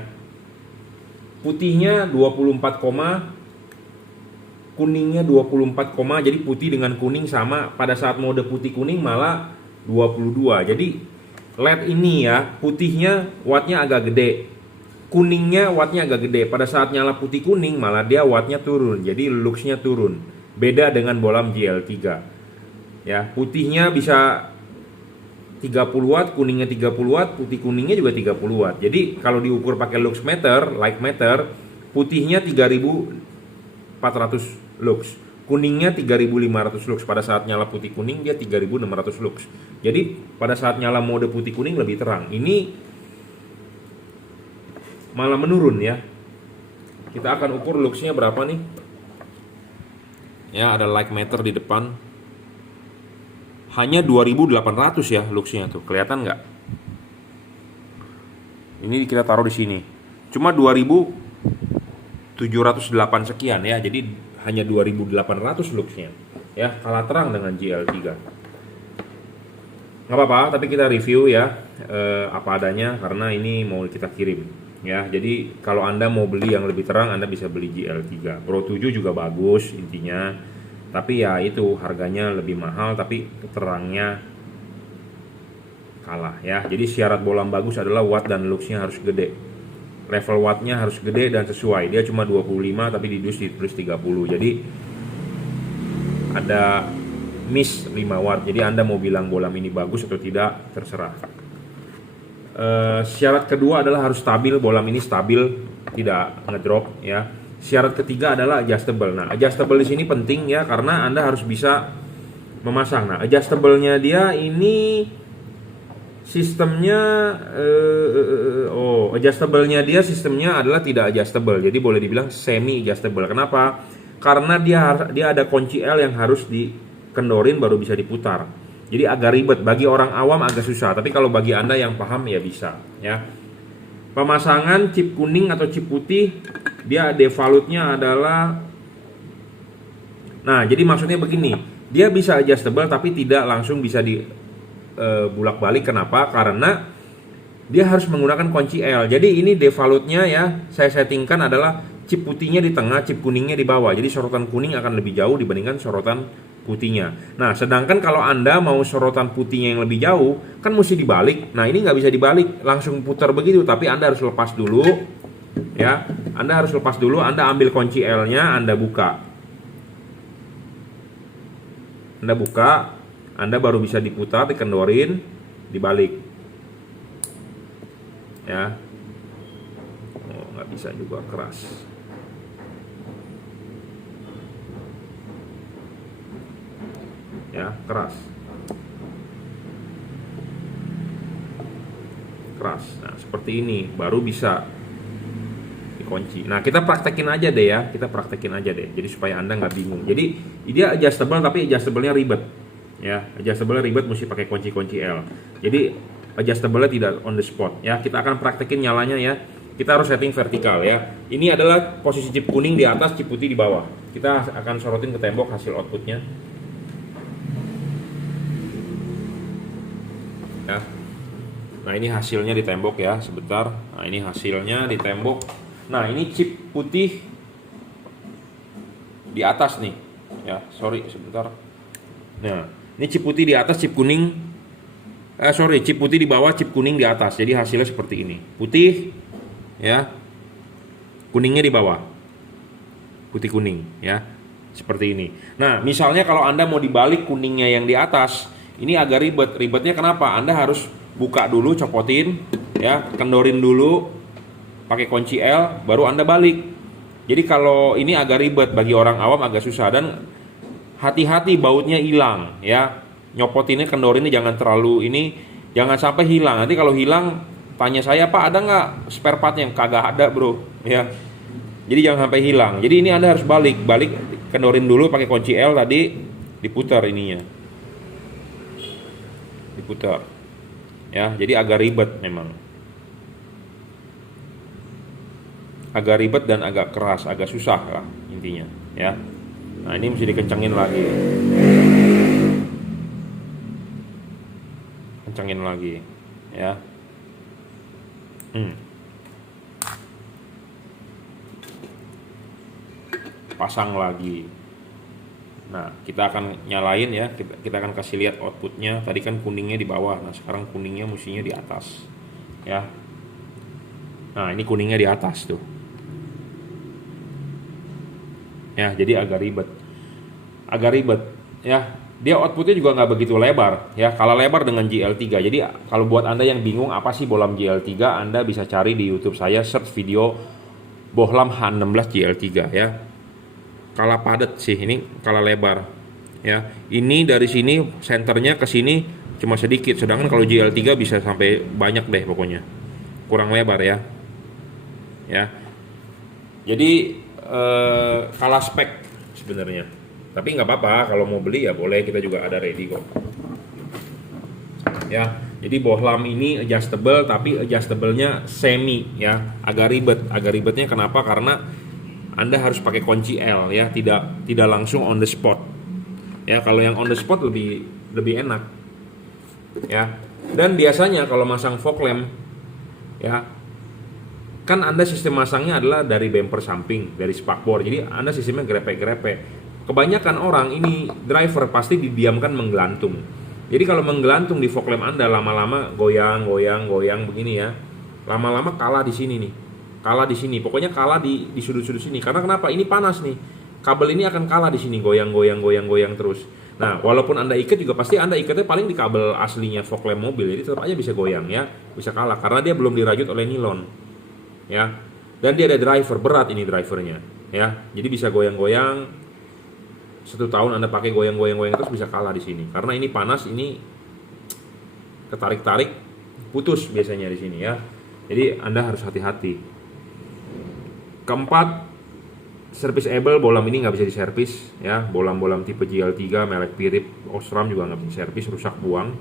Putihnya 24, kuningnya 24, jadi putih dengan kuning sama. Pada saat mode putih kuning malah 22. Jadi LED ini ya, putihnya wattnya agak gede, kuningnya wattnya agak gede. Pada saat nyala putih kuning malah dia wattnya turun, jadi luxnya turun. Beda dengan bohlam GL3 ya, putihnya bisa 30 watt, kuningnya 30 watt, putih kuningnya juga 30 watt. Jadi kalau diukur pakai lux meter, light meter, putihnya 3.400 lux, kuningnya 3.500 lux. Pada saat nyala putih kuning dia 3.600 lux. Jadi pada saat nyala mode putih kuning lebih terang. Ini malah menurun ya. Kita akan ukur luxnya berapa nih. Ya, ada light meter di depan. Hanya 2.800 ya luxnya tuh. Kelihatan nggak? Ini kita taruh di sini. Cuma 2.708 sekian ya. Jadi hanya 2.800 luxnya ya, kalah terang dengan GL3. Nggak apa-apa, tapi kita review ya apa adanya karena ini mau kita kirim ya. Jadi kalau Anda mau beli yang lebih terang, Anda bisa beli GL3. Pro 7 juga bagus intinya, tapi ya itu harganya lebih mahal tapi terangnya kalah ya. Jadi syarat bohlam bagus adalah watt dan luxnya harus gede. Level wattnya harus gede dan sesuai. Dia cuma 25 tapi di dus ditulis 30. Jadi ada miss 5 watt. Jadi Anda mau bilang bohlam ini bagus atau tidak terserah. Syarat kedua adalah harus stabil. Bohlam ini stabil, tidak ngedrop ya. Syarat ketiga adalah adjustable. Nah, adjustable di sini penting ya karena Anda harus bisa memasang. Nah, adjustable-nya dia ini sistemnya adjustable-nya dia sistemnya adalah tidak adjustable. Jadi boleh dibilang semi adjustable. Kenapa? Karena dia ada kunci L yang harus dikendorin baru bisa diputar. Jadi agak ribet bagi orang awam, agak susah. Tapi kalau bagi Anda yang paham ya bisa ya. Pemasangan chip kuning atau chip putih, dia default-nya adalah, nah jadi maksudnya begini, dia bisa adjustable tapi tidak langsung bisa di bulak-balik. Kenapa? Karena dia harus menggunakan kunci L. Jadi ini default-nya ya, saya settingkan adalah chip putihnya di tengah, chip kuningnya di bawah. Jadi sorotan kuning akan lebih jauh dibandingkan sorotan putihnya. Nah, sedangkan kalau Anda mau sorotan putihnya yang lebih jauh, kan mesti dibalik. Nah, ini nggak bisa dibalik, langsung putar begitu. Tapi Anda harus lepas dulu, ya. Anda harus lepas dulu. Anda ambil kunci L-nya, Anda buka. Anda baru bisa diputar, dikendorin, dibalik. Ya. Oh, nggak bisa juga, keras. Ya, keras. keras. Nah, seperti ini baru bisa dikunci. Nah, kita praktekin aja deh ya, jadi supaya Anda nggak bingung. Jadi dia adjustable tapi adjustable-nya ribet ya, adjustable ribet, mesti pakai kunci L. Jadi adjustable-nya tidak on the spot ya. Kita akan praktekin nyalanya ya. Kita harus setting vertikal ya. Ini adalah posisi chip kuning di atas, chip putih di bawah. Kita akan sorotin ke tembok hasil outputnya ya. Nah, ini hasilnya di tembok ya, sebentar. Nah, ini hasilnya di tembok. Nah, ini chip putih di atas nih ya, sorry sebentar. Nah, ini chip putih di atas, chip kuning chip putih di bawah, chip kuning di atas. Jadi hasilnya seperti ini, putih ya, kuningnya di bawah, putih kuning ya, seperti ini. Nah, misalnya kalau Anda mau dibalik kuningnya yang di atas, ini agak ribet. Ribetnya kenapa? Anda harus buka dulu, copotin ya, kendorin dulu pakai kunci L, baru Anda balik. Jadi kalau ini agak ribet bagi orang awam, agak susah. Dan hati-hati bautnya hilang ya, nyopotinnya, kendorinnya jangan terlalu ini, jangan sampai hilang. Nanti kalau hilang, tanya saya, Pak ada nggak spare partnya? Kagak ada bro ya. Jadi jangan sampai hilang. Jadi ini Anda harus balik, kendorin dulu pakai kunci L tadi, diputar ininya, diputar ya. Jadi agak ribet memang, agak ribet dan agak keras, agak susah lah intinya ya. Nah, ini mesti dikencengin lagi, kencengin lagi ya. Pasang lagi. Nah, kita akan nyalain ya, kita akan kasih lihat outputnya. Tadi kan kuningnya di bawah, nah sekarang kuningnya mestinya di atas ya. Nah, ini kuningnya di atas tuh ya. Jadi agak ribet ya. Dia outputnya juga nggak begitu lebar ya, kalah lebar dengan GL3. Jadi kalau buat Anda yang bingung apa sih bohlam GL3, Anda bisa cari di YouTube saya, search video bohlam H16 GL3 ya. Kalah padat sih, ini kalah lebar ya. Ini dari sini senternya ke sini cuma sedikit, sedangkan kalau GL3 bisa sampai banyak deh pokoknya. Kurang lebar ya. Jadi kalah spek sebenarnya. Tapi nggak apa-apa, kalau mau beli ya boleh, kita juga ada ready kok. Ya, jadi bohlam ini adjustable, tapi adjustable-nya semi ya, agak ribetnya kenapa? Karena Anda harus pakai kunci L ya, tidak langsung on the spot. Ya, kalau yang on the spot lebih enak. Ya. Dan biasanya kalau masang fog lamp ya, kan Anda sistem masangnya adalah dari bumper samping, dari spakbor. Jadi Anda sistemnya grepe-grepe. Kebanyakan orang ini driver pasti didiamkan menggelantung. Jadi kalau menggelantung di fog lamp Anda, lama-lama goyang begini ya. Lama-lama kalah di sini nih. Kalah di sini. Pokoknya kalah di sudut-sudut sini. Karena kenapa? Ini panas nih. Kabel ini akan kalah di sini, goyang terus. Nah, walaupun Anda ikat juga pasti Anda ikatnya paling di kabel aslinya fog lamp mobil. Jadi tetap aja bisa goyang ya, bisa kalah karena dia belum dirajut oleh nilon. Ya. Dan dia ada driver, berat ini drivernya ya. Jadi bisa goyang-goyang. 1 tahun Anda pakai goyang terus bisa kalah di sini. Karena ini panas, ini ketarik-tarik putus biasanya di sini ya. Jadi Anda harus hati-hati. Keempat, serviceable, bohlam ini nggak bisa diservis ya. Bohlam-bohlam tipe GL3, merek Pirip, Osram juga nggak bisa servis, rusak buang.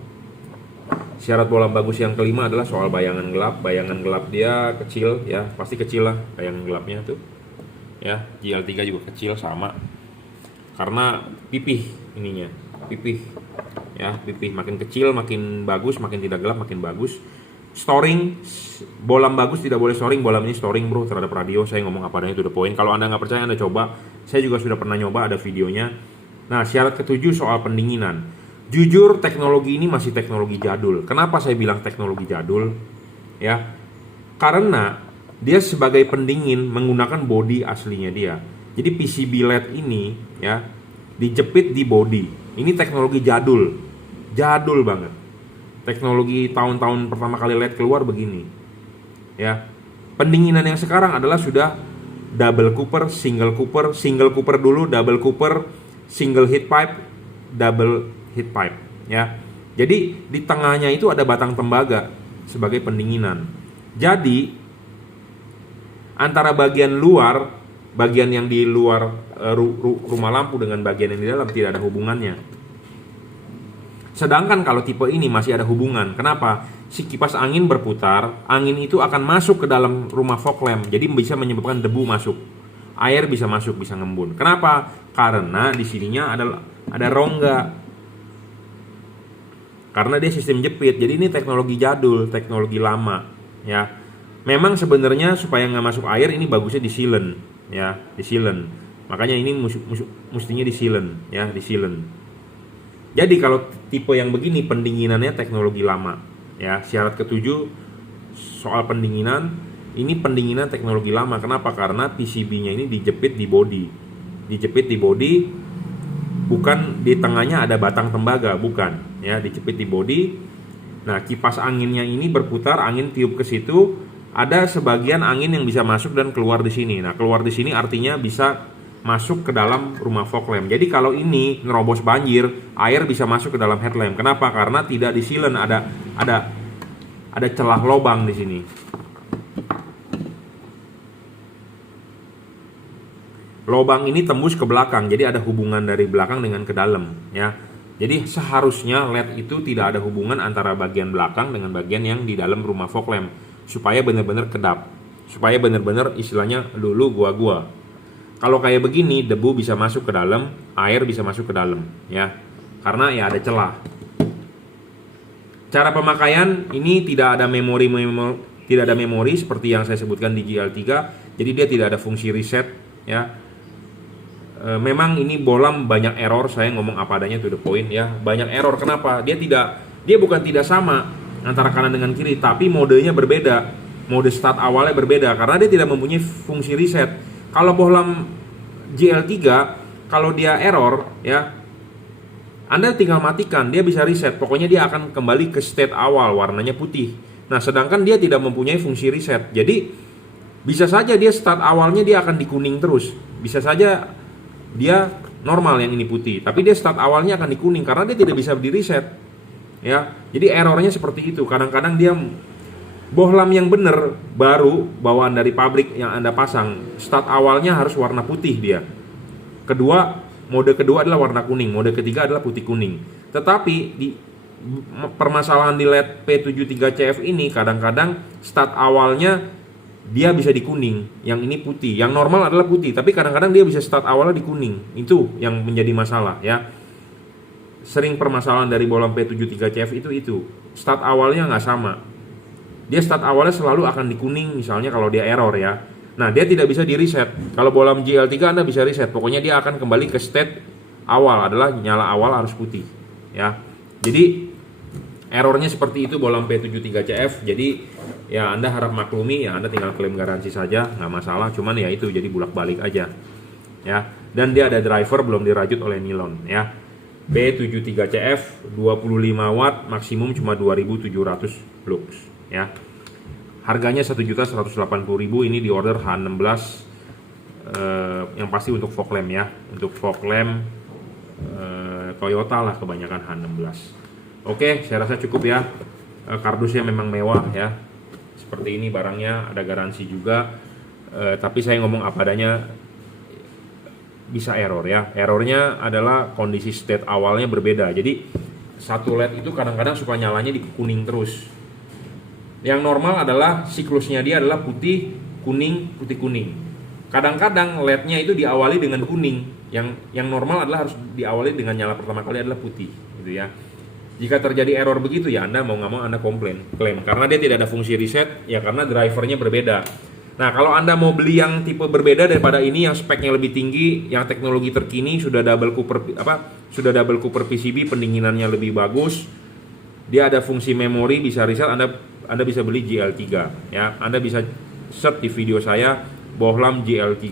Syarat bohlam bagus yang kelima adalah soal bayangan gelap. Bayangan gelap dia kecil ya, pasti kecil lah bayangan gelapnya tuh ya. GL3 juga kecil sama, karena pipih ininya, pipih ya, pipih makin kecil makin bagus, makin tidak gelap makin bagus. Storing, bohlam bagus tidak boleh storing. Bohlam ini storing bro terhadap radio. Saya ngomong apa adanya, itu the point. Kalau Anda nggak percaya Anda coba, saya juga sudah pernah nyoba, ada videonya. Nah, syarat ketujuh soal pendinginan. Jujur teknologi ini masih teknologi jadul. Kenapa saya bilang teknologi jadul? Ya, karena dia sebagai pendingin menggunakan body aslinya dia. Jadi PCB LED ini ya dijepit di body. Ini teknologi jadul banget. Teknologi tahun-tahun pertama kali LED keluar begini. Ya, pendinginan yang sekarang adalah sudah double cooper, single cooper dulu, double cooper, single heat pipe, double heat pipe. Ya, jadi di tengahnya itu ada batang tembaga. sebagai pendinginan. Jadi antara bagian luar, bagian yang di luar rumah lampu dengan bagian yang di dalam tidak ada hubungannya. Sedangkan kalau tipe ini masih ada hubungan. Kenapa? Si kipas angin berputar, angin itu akan masuk ke dalam rumah fog lamp. Jadi bisa menyebabkan debu masuk. Air bisa masuk, bisa ngembun. Kenapa? Karena di sininya ada rongga. Karena dia sistem jepit. Jadi ini teknologi jadul, teknologi lama, ya. Memang sebenarnya supaya nggak masuk air ini bagusnya di sealant, ya, di sealant. Makanya ini mestinya di sealant, ya, di sealant. Jadi kalau tipe yang begini pendinginannya teknologi lama, ya. Syarat ketujuh soal pendinginan, ini pendinginan teknologi lama. Kenapa? Karena PCB-nya ini dijepit di body. Dijepit di body, bukan di tengahnya ada batang tembaga, bukan, ya, dijepit di body. Nah, kipas anginnya ini berputar, angin tiup ke situ, ada sebagian angin yang bisa masuk dan keluar di sini. Nah, keluar di sini artinya bisa masuk ke dalam rumah fog lamp. Jadi kalau ini nerobos banjir, air bisa masuk ke dalam headlamp. Kenapa? Karena tidak di sealant, ada celah lubang di sini. Lubang ini tembus ke belakang, jadi ada hubungan dari belakang dengan ke dalam, ya. Jadi seharusnya LED itu tidak ada hubungan antara bagian belakang dengan bagian yang di dalam rumah fog lamp, supaya benar-benar kedap, supaya benar-benar istilahnya lulu gua. Kalau kayak begini, debu bisa masuk ke dalam, air bisa masuk ke dalam, ya. Karena ya ada celah. Cara pemakaian ini tidak ada memori seperti yang saya sebutkan di GL3. Jadi dia tidak ada fungsi reset, ya. Memang ini bohlam banyak error, saya ngomong apa adanya to the point, ya. Banyak error. Kenapa? Dia bukan tidak sama antara kanan dengan kiri, tapi modenya berbeda. Mode start awalnya berbeda karena dia tidak mempunyai fungsi reset. Kalau bohlam GL3, kalau dia error, ya, Anda tinggal matikan, dia bisa reset. Pokoknya dia akan kembali ke state awal, warnanya putih. Nah, sedangkan dia tidak mempunyai fungsi reset. Jadi bisa saja dia start awalnya dia akan di kuning terus. Bisa saja dia normal yang ini putih, tapi dia start awalnya akan di kuning karena dia tidak bisa di reset, ya. Jadi errornya seperti itu. Kadang-kadang dia bohlam yang benar baru bawaan dari pabrik yang Anda pasang, start awalnya harus warna putih dia. Mode kedua adalah warna kuning, mode ketiga adalah putih kuning. Tetapi di permasalahan di LED P73CF ini kadang-kadang start awalnya dia bisa di kuning, yang ini putih. Yang normal adalah putih, tapi kadang-kadang dia bisa start awalnya di kuning. Itu yang menjadi masalah, ya. Sering permasalahan dari bohlam P73CF itu. Start awalnya nggak sama. Dia start awalnya selalu akan di kuning, misalnya kalau dia error, ya. Nah, dia tidak bisa di reset. Kalau bohlam GL3 Anda bisa reset. Pokoknya dia akan kembali ke state awal, adalah nyala awal harus putih, ya. Jadi errornya seperti itu bohlam P73CF. Jadi ya Anda harap maklumi, ya Anda tinggal klaim garansi saja, nggak masalah. Cuman ya itu jadi bolak-balik aja, ya. Dan dia ada driver belum dirajut oleh nilon, ya. P73CF 25 watt, maksimum cuma 2.700 lux, ya. Harganya 1.180.000. Ini di order H16, yang pasti untuk fog lamp, ya. Untuk fog lamp Toyota lah kebanyakan H16. Oke, saya rasa cukup, ya. Kardusnya memang mewah, ya. Seperti ini barangnya, ada garansi juga. Tapi saya ngomong apa adanya, bisa error, ya. Errornya adalah kondisi state awalnya berbeda. Jadi satu LED itu kadang-kadang suka nyalanya di kuning terus. Yang normal adalah siklusnya dia adalah putih, kuning, putih, kuning. Kadang-kadang LED-nya itu diawali dengan kuning. Yang normal adalah harus diawali dengan nyala pertama kali adalah putih, gitu, ya. Jika terjadi error begitu, ya Anda mau nggak mau Anda klaim karena dia tidak ada fungsi reset, ya karena drivernya berbeda. Nah, kalau Anda mau beli yang tipe berbeda daripada ini, yang speknya lebih tinggi, yang teknologi terkini, sudah double cooper PCB, pendinginannya lebih bagus, dia ada fungsi memori, bisa reset, Anda bisa beli GL3, ya. Anda bisa search di video saya bohlam GL3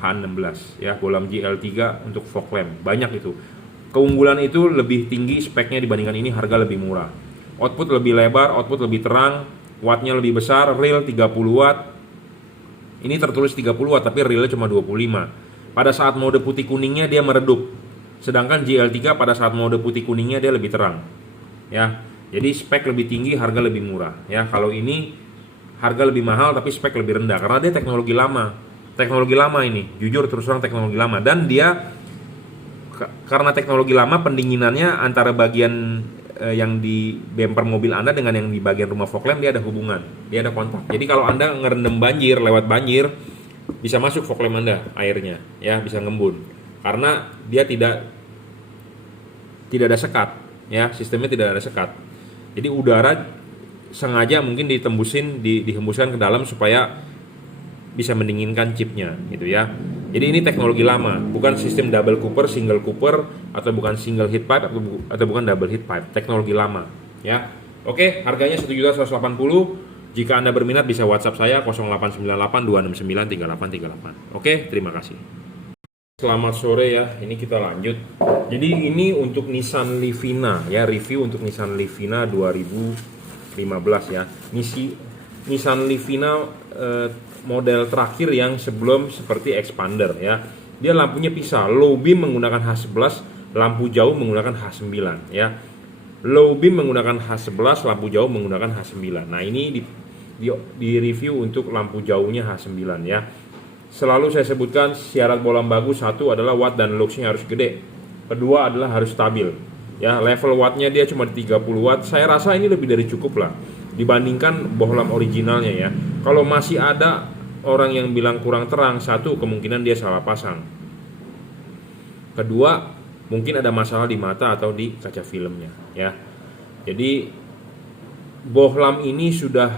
H16, ya, bohlam GL3 untuk fog lamp. Banyak itu. Keunggulan itu lebih tinggi speknya dibandingkan ini, harga lebih murah. Output lebih lebar, output lebih terang, wattnya lebih besar, real 30 watt. Ini tertulis 30 watt tapi realnya cuma 25. Pada saat mode putih kuningnya dia meredup. Sedangkan GL3 pada saat mode putih kuningnya dia lebih terang. Ya. Jadi spek lebih tinggi, harga lebih murah ya. Kalau ini harga lebih mahal tapi spek lebih rendah karena dia teknologi lama. Teknologi lama ini, jujur terus terang teknologi lama, dan dia karena teknologi lama pendinginannya antara bagian yang di bumper mobil Anda dengan yang di bagian rumah fog lamp dia ada hubungan, dia ada kontak. Jadi kalau Anda ngerendam banjir, lewat banjir bisa masuk fog lamp Anda airnya ya, bisa ngembun karena dia tidak ada sekat ya, sistemnya tidak ada sekat. Jadi udara sengaja mungkin dihembuskan ke dalam supaya bisa mendinginkan chipnya gitu ya. Jadi ini teknologi lama, bukan sistem double cooper, single cooper, atau bukan single heat pipe atau bukan double heat pipe, teknologi lama ya. Oke, harganya 1.180.000. Jika Anda berminat bisa WhatsApp saya 0898 269 3838. Oke, terima kasih. Selamat sore ya, ini kita lanjut. Jadi ini untuk Nissan Livina ya, review untuk Nissan Livina 2015 ya. Nissan Livina model terakhir yang sebelum seperti Expander ya. Dia lampunya pisah, low beam menggunakan H11, lampu jauh menggunakan H9 ya. Low beam menggunakan H11, lampu jauh menggunakan H9. Nah, ini di review untuk lampu jauhnya H9 ya. Selalu saya sebutkan syarat bohlam bagus, satu adalah watt dan luxnya harus gede. Kedua adalah harus stabil. Ya, level wattnya dia cuma di 30 watt. Saya rasa ini lebih dari cukup lah dibandingkan bohlam originalnya ya. Kalau masih ada orang yang bilang kurang terang, satu kemungkinan dia salah pasang. Kedua, mungkin ada masalah di mata atau di kaca filmnya ya. Jadi bohlam ini sudah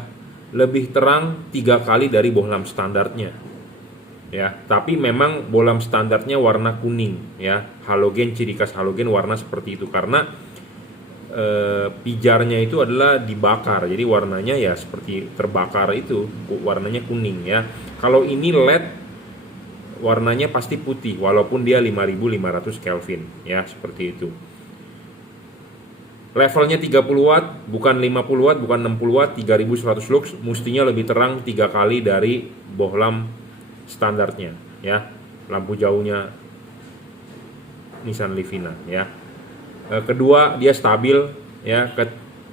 lebih terang 3 kali dari bohlam standarnya ya. Tapi memang bohlam standarnya warna kuning ya, halogen, ciri khas halogen warna seperti itu karena pijarnya itu adalah dibakar, jadi warnanya ya seperti terbakar, itu warnanya kuning ya. Kalau ini LED warnanya pasti putih walaupun dia 5500 Kelvin ya, seperti itu. Levelnya 30 watt, bukan 50 watt, bukan 60 watt, 3100 lux, mestinya lebih terang 3 kali dari bohlam standarnya ya, lampu jauhnya Nissan Livina ya. Kedua, dia stabil ya.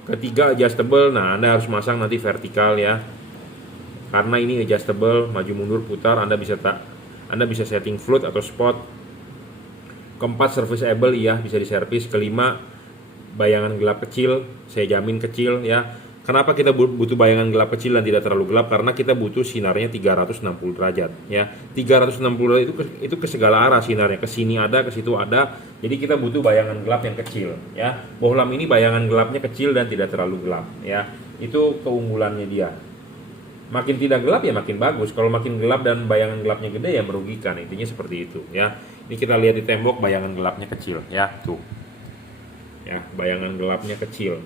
Ketiga, adjustable. Nah, Anda harus masang nanti vertikal ya, karena ini adjustable, maju mundur putar. Anda bisa setting float atau spot. Keempat, serviceable ya, bisa diservis. Kelima, bayangan gelap kecil, saya jamin kecil ya. Kenapa kita butuh bayangan gelap kecil dan tidak terlalu gelap? Karena kita butuh sinarnya 360 derajat ya. 360 derajat itu ke segala arah sinarnya, ke sini ada, ke situ ada. Jadi kita butuh bayangan gelap yang kecil ya. Bohlam ini bayangan gelapnya kecil dan tidak terlalu gelap ya. Itu keunggulannya dia. Makin tidak gelap ya makin bagus. Kalau makin gelap dan bayangan gelapnya gede ya merugikan. Intinya seperti itu ya. Ini kita lihat di tembok, bayangan gelapnya kecil ya, tuh. Ya, bayangan gelapnya kecil.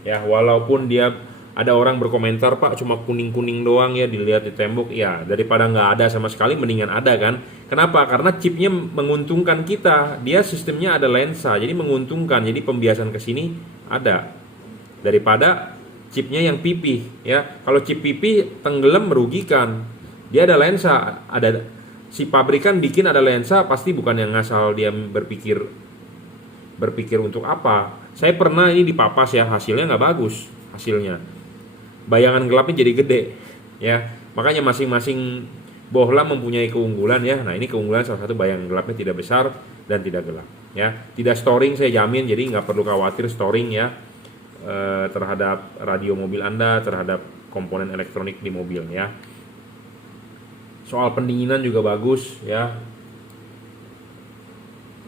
Ya, walaupun dia ada orang berkomentar, Pak cuma kuning-kuning doang ya dilihat di tembok. Ya, daripada nggak ada sama sekali mendingan ada kan. Kenapa? Karena chipnya menguntungkan kita. Dia sistemnya ada lensa, jadi menguntungkan. Jadi pembiasan ke sini ada daripada chipnya yang pipih ya. Kalau chip pipih tenggelam merugikan. Dia ada lensa, ada si pabrikan bikin ada lensa, pasti bukan yang ngasal dia berpikir untuk apa. Saya pernah ini dipapas ya, hasilnya nggak bagus hasilnya. Bayangan gelapnya jadi gede ya. Makanya masing-masing bohlam mempunyai keunggulan ya. Nah, ini keunggulan salah satu, bayangan gelapnya tidak besar dan tidak gelap ya. Tidak storing, saya jamin, jadi nggak perlu khawatir storing ya terhadap radio mobil Anda, terhadap komponen elektronik di mobil ya. Soal pendinginan juga bagus ya.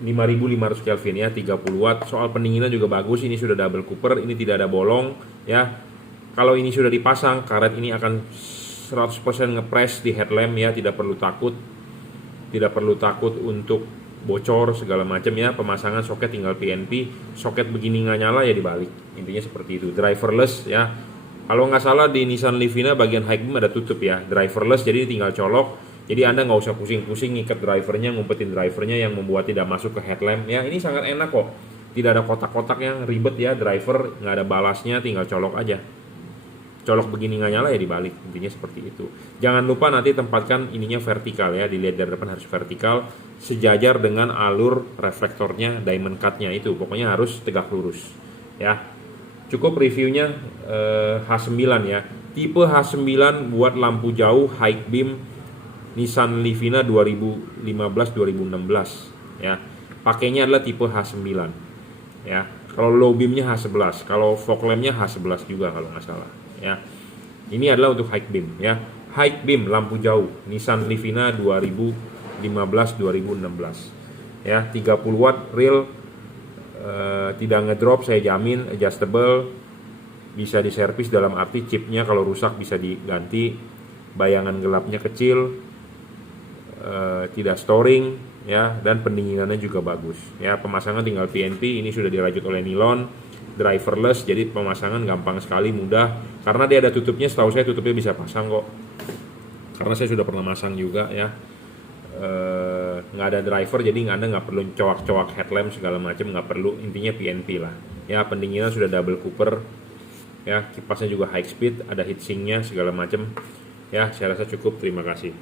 5500 Kelvin ya, 30 watt. Soal pendinginan juga bagus, ini sudah double cooper, ini tidak ada bolong ya. Kalau ini sudah dipasang, karet ini akan 100% ngepres di headlamp ya, tidak perlu takut untuk bocor segala macam ya. Pemasangan soket tinggal PNP, soket begini nggak nyala ya dibalik, intinya seperti itu. Driverless ya, kalau nggak salah di Nissan Livina bagian high beam ada tutup ya, driverless, jadi tinggal colok. Jadi Anda nggak usah pusing-pusing ngikat drivernya, ngumpetin drivernya yang membuat tidak masuk ke headlamp ya. Ini sangat enak kok, tidak ada kotak-kotak yang ribet ya. Driver nggak ada balasnya, tinggal colok aja. Colok begini nggak nyala ya dibalik, intinya seperti itu. Jangan lupa nanti tempatkan ininya vertikal ya, dilihat dari depan harus vertikal, sejajar dengan alur reflektornya, diamond cutnya itu, pokoknya harus tegak lurus ya. Cukup reviewnya H9 ya. Tipe H9 buat lampu jauh high beam Nissan Livina 2015-2016 ya. Pakainya adalah tipe H9 ya. Kalau low beamnya H11, kalau fog lampnya H11 juga kalau nggak salah ya. Ini adalah untuk high beam ya. High beam lampu jauh Nissan Livina 2015-2016 ya. 30 watt real, tidak ngedrop, saya jamin, adjustable, bisa diservis dalam arti chipnya kalau rusak bisa diganti, bayangan gelapnya kecil, tidak storing ya, dan pendinginannya juga bagus ya. Pemasangan tinggal PNP, ini sudah dirajut oleh nilon, driverless, jadi pemasangan gampang sekali, mudah, karena dia ada tutupnya. Setahu saya tutupnya bisa pasang kok, karena saya sudah pernah masang juga ya. Nggak ada driver, jadi Anda nggak perlu coak-coak headlamp segala macam, nggak perlu, intinya PNP lah ya. Pendinginan sudah double cooper ya, kipasnya juga high speed, ada heatsinknya segala macam ya. Saya rasa cukup, terima kasih.